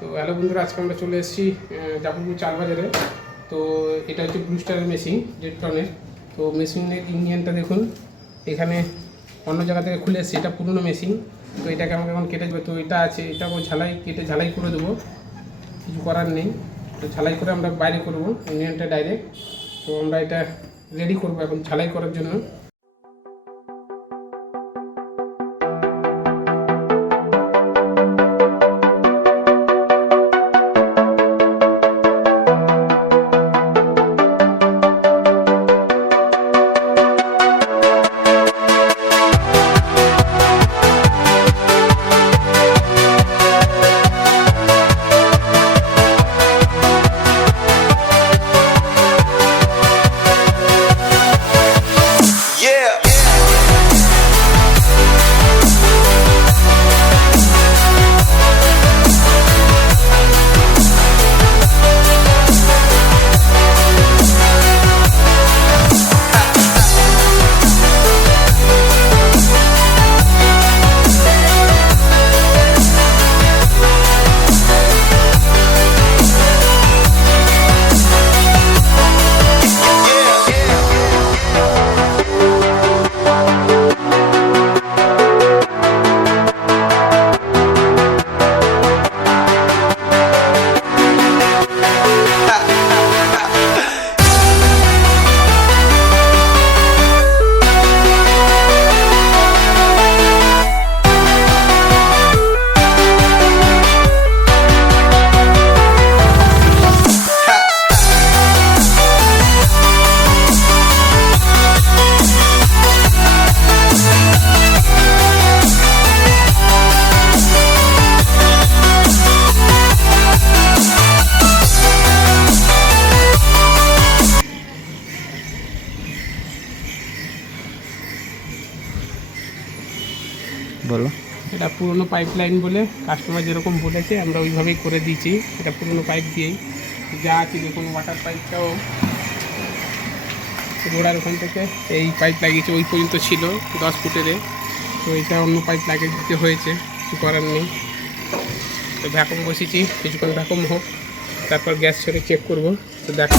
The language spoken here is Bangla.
তো হ্যালো বন্ধুরা, আজকে আমরা চলে এসেছি জাফরপুর চাল বাজারে। তো এটা হচ্ছে ব্লু স্টারের মেশিন, জেটটনের। তো মেশিনের ইঞ্জিনটা দেখুন, এখানে অন্য জায়গা থেকে খুলে এসেছে, এটা পুরনো মেশিন। তো এটাকে আমাকে এখন কেটে দেবে। তো এটা আছে, এটাকে কেটে ঝালাই করে দেবো, কিছু করার নেই। তো ঝালাই করে আমরা বাইরে করবো ইঞ্জিনটা ডাইরেক্ট। তো আমরা এটা রেডি করবো এখন ঝালাই করার জন্য। বলো। এটা পুরনো পাইপ লাইন বলে কাস্টমার যেরকম বলেছে আমরা ওইভাবেই করে দিয়েছি। এটা পুরনো পাইপ দিয়েই যা আছে, দেখুন ওয়াটার পাইপটাও গোড়ার ওখান থেকে এই পাইপ লাগিয়েছে, ওই পর্যন্ত ছিল 10 ফুটের। তো এটা অন্য পাইপ লাগিয়ে দিতে হয়েছে, কিছু করার নেই। তো ভ্যাকুম বসেছি, কিছুক্ষণ ভ্যাকুম হোক, তারপর গ্যাস ছেড়ে চেক করবো। তো দেখো